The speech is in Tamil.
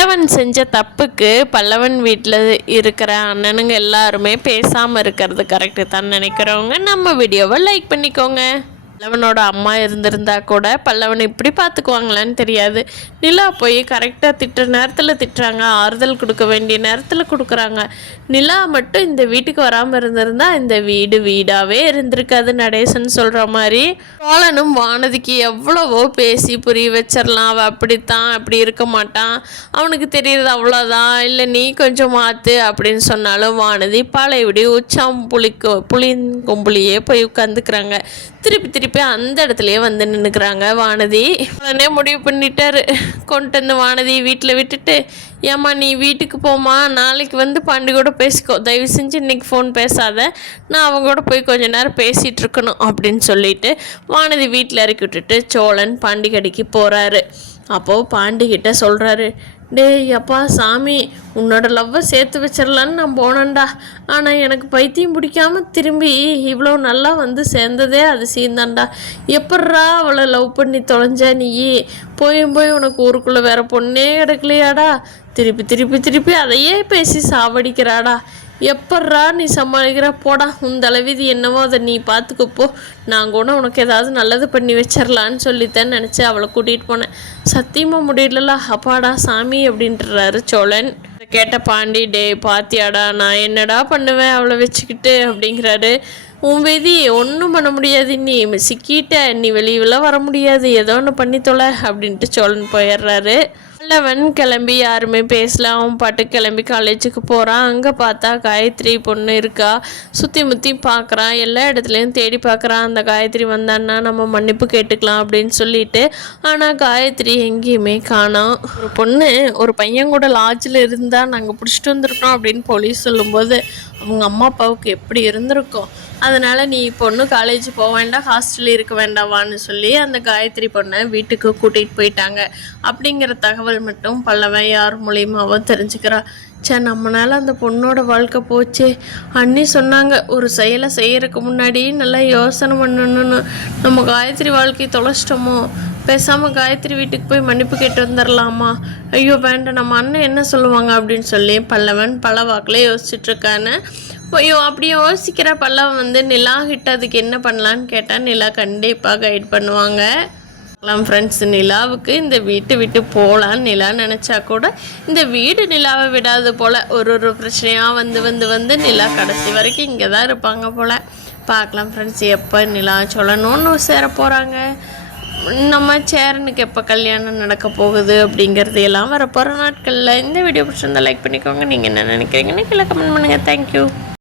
பல்லவன் செஞ்ச தப்புக்கு பல்லவன் வீட்டில் இருக்கிற அண்ணனுங்க எல்லாருமே பேசாமல் இருக்கிறது கரெக்டு தான் நினைக்கிறவங்க நம்ம வீடியோவை லைக் பண்ணிக்கோங்க. பல்லவனோட அம்மா இருந்திருந்தா கூட பல்லவனை இப்படி பார்த்துக்குவாங்களான்னு தெரியாது. நிலா போய் கரெக்டாக திட்டுற நேரத்தில் திட்டுறாங்க, ஆறுதல் கொடுக்க வேண்டிய நேரத்தில் கொடுக்குறாங்க. நிலா மட்டும் இந்த வீட்டுக்கு வராமல் இருந்திருந்தா இந்த வீடு வீடாகவே இருந்திருக்காது. நடேசன் சொல்கிற மாதிரி சோழனும் வானதிக்கு எவ்வளவோ பேசி புரிய வச்சிடலாம். அவள் அப்படித்தான், அப்படி இருக்க மாட்டான், அவனுக்கு தெரியுறது அவ்வளோதான், இல்லை நீ கொஞ்சம் மாற்று அப்படின்னு சொன்னாலும் வானதி பழையபடி உச்சாம் புளியங்கும்புலியே போய் உட்காந்துக்கிறாங்க. திருப்பி அந்த இடத்துலையே வந்து நின்றுக்கிறாங்க. வானதி உடனே முடிவு பண்ணிட்டாரு, கொண்டு வந்து வானதி வீட்டில் விட்டுட்டு, ஏம்மா நீ வீட்டுக்கு போமா, நாளைக்கு வந்து பாண்டி கூட பேசிக்கோ, தயவு செஞ்சு இன்றைக்கி ஃபோன் பேசாத, நான் அவங்க கூட போய் கொஞ்ச நேரம் பேசிகிட்டு இருக்கணும் அப்படின்னு சொல்லிட்டு வானதி வீட்டில் இறக்கி விட்டுட்டு சோழன் பாண்டி கடைக்கு போகிறாரு. அப்போது பாண்டிகிட்ட சொல்கிறாரு, டேய் அப்பா சாமி, உன்னோட லவ்வை சேர்த்து வச்சிடலான்னு நான் போனேன்டா, ஆனால் எனக்கு பைத்தியம் பிடிக்காம திரும்பி இவ்வளோ நல்லா வந்து சேர்ந்ததே அது சீந்தாண்டா. எப்பட்றா அவளை லவ் பண்ணி தொலைஞ்ச நீ? போய் உனக்கு ஊருக்குள்ளே வேற பொண்ணே கிடைக்கலையாடா? திருப்பி அதையே பேசி சாவடிக்கிறாடா. எப்பட்றா நீ சமாளிக்கிற? போடா, உன் தலைவிதி என்னவோ அதை நீ பார்த்துக்கப்போ, நான் கூட உனக்கு ஏதாவது நல்லது பண்ணி வச்சிடலான்னு சொல்லித்தேன்னு நினச்சி அவளை கூட்டிகிட்டு போனேன். சத்தியமாக முடியலலா, அப்பாடா சாமி அப்படின்றாரு சோழன். கேட்ட பாண்டி, டே பாத்தியாடா நான் என்னடா பண்ணுவேன் அவளை வச்சுக்கிட்டு அப்படிங்கிறாரு. உன் விதி ஒன்றும் பண்ண முடியாது, நீ சிக்கிட்ட, நீ வெளியெல்லாம் வர முடியாது, ஏதோ ஒன்று பண்ணி தொலை அப்படின்ட்டு சோழன் போயிடுறாரு. பல்லவன் கிளம்பி யாருமே பேசல, அவன் பாட்டு கிளம்பி காலேஜுக்கு போகிறான். அங்கே பார்த்தா காயத்ரி பொண்ணு இருக்கா. சுற்றி முற்றி பார்க்குறான், எல்லா இடத்துலையும் தேடி பார்க்குறான். அந்த காயத்ரி வந்தான்னா நம்ம மன்னிப்பு கேட்டுக்கலாம் அப்படின்னு சொல்லிட்டு, ஆனால் காயத்ரி எங்கேயுமே காணோம். ஒரு பொண்ணு ஒரு பையன் கூட லாட்ஜில் இருந்தால் நாங்கள் பிடிச்சிட்டு வந்திருக்கோம் அப்படின்னு போலீஸ் சொல்லும்போது அவங்க அம்மா அப்பாவுக்கு எப்படி இருந்திருக்கும். அதனால் நீ பொண்ணு காலேஜ் போக வேண்டாம், ஹாஸ்டலில் இருக்க வேண்டாவான்னு சொல்லி அந்த காயத்ரி பொண்ணை வீட்டுக்கு கூட்டிகிட்டு போயிட்டாங்க. அப்படிங்கிற தகவல் மட்டும் பல்லவன் யார் மூலியமாவோ தெரிஞ்சுக்கிறா. நம்மளால அந்த பொண்ணோட வாழ்க்கை போச்சு. அண்ணி சொன்னாங்க, ஒரு செயலை செய்யறதுக்கு முன்னாடி நல்லா யோசனை பண்ணணும்னு. நம்ம காயத்ரி வாழ்க்கையை தொலைச்சிட்டோமோ, பேசாமல் காயத்ரி வீட்டுக்கு போய் மன்னிப்பு கேட்டு வந்துடலாமா? ஐயோ வேண்டாம், நம்ம அண்ணன் என்ன சொல்லுவாங்க அப்படின்னு சொல்லி பல்லவன் பல வாக்கில் யோசிச்சுட்ருக்கான்னு. ஐயோ அப்படி யோசிக்கிற பல்லவன் வந்து நிலா கிட்ட அதுக்கு என்ன பண்ணலான்னு கேட்டால் நிலா கண்டிப்பாக கைட் பண்ணுவாங்க. ஃப்ரெண்ட்ஸ், நிலாவுக்கு இந்த வீட்டை விட்டு போகலான்னு நிலா நினச்சா கூட இந்த வீடு நிலாவை விடாது போல். ஒரு பிரச்சனையாக வந்து நிலா கடைசி வரைக்கும் இங்கே தான் இருப்பாங்க போல். பார்க்கலாம் ஃப்ரெண்ட்ஸ், எப்போ நிலா சொல்லணும்னு சேர போகிறாங்க, நம்ம சேரனுக்கு எப்போ கல்யாணம் நடக்க போகுது அப்படிங்கிறது எல்லாம் வரப்போகிற நாட்களில். இந்த வீடியோ பிடிச்சிருந்தா லைக் பண்ணிக்கோங்க. நீங்கள் என்ன நினைக்கிறீங்கன்னு கீழே கமெண்ட் பண்ணுங்கள். தேங்க்யூ.